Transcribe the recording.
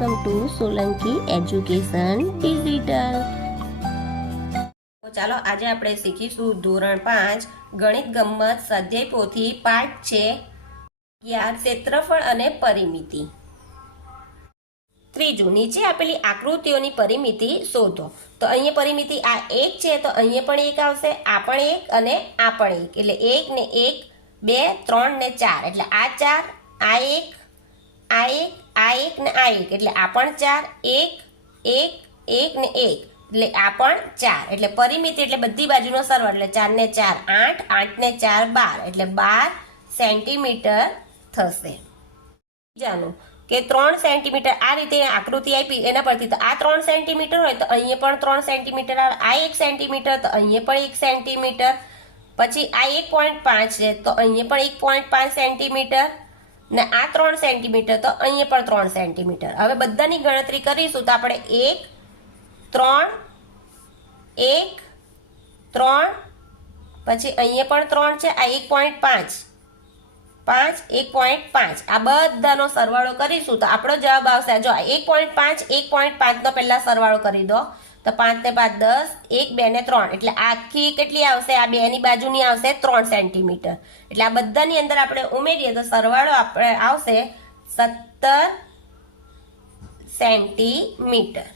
Welcome to Solanki education digital. ચાલો આજે આપણે શીખીશું ધોરણ 5 ગણિત ગમ્મત સ્વાધ્યાય પોથી પાઠ છે 11 ક્ષેત્રફળ અને પરિમિતિ. ત્રીજું, નીચે આપેલી આકૃતિઓની પરિમિતિ શોધો. તો અહીંયા પરિમિતિ આ 1 છે તો અહીંયા પણ 1 આવશે, આ પણ 1 અને આ પણ 1, એટલે 1 ને 1 2 3 ને 4, એટલે આ 4 આ 1 આ 1 આ 1 ને આ 1, એટલે આ પણ 4 1 1 1 ને 1, એટલે આ પણ 4, એટલે પરિમિતિ એટલે બધી બાજુનો સરવાળો, એટલે 4 ને 4 8 8 ને 4 12, એટલે 12 સેન્ટીમીટર થશે. બીજાનું કે 3 સેન્ટીમીટર આ રીતે આકૃતિ આપી એના પરથી, તો આ 3 સેન્ટીમીટર હોય તો અહીંયા પણ 3 સેન્ટીમીટર આવે, આ 1 સેન્ટીમીટર તો અહીંયા પણ 1 સેન્ટીમીટર, પછી આ 1.5 છે તો અહીંયા પણ 1.5 સેન્ટીમીટર, ને આ 3 સેન્ટીમીટર તો અહીંયા પણ 3 સેન્ટીમીટર. હવે બધાની ગણતરી કરીશું તો આપણે 1 3 1 3, પછી અહીંયા પણ 3 છે, આ 1.5 5 1.5, આ બધાનો સરવાળો કરીશું તો આપણો જવાબ આવશે. જો 1.5 1.5 નો પહેલા સરવાળો કરી દો તો 5 ને 5 10 1 2 ને 3, એટલે આખી કેટલી આવશે? આ બે ની બાજુની આવશે 3 સેન્ટીમીટર. એટલે આ બધાની અંદર આપણે ઉમેરીએ તો સરવાળો આપણે આવશે 17 સેન્ટીમીટર.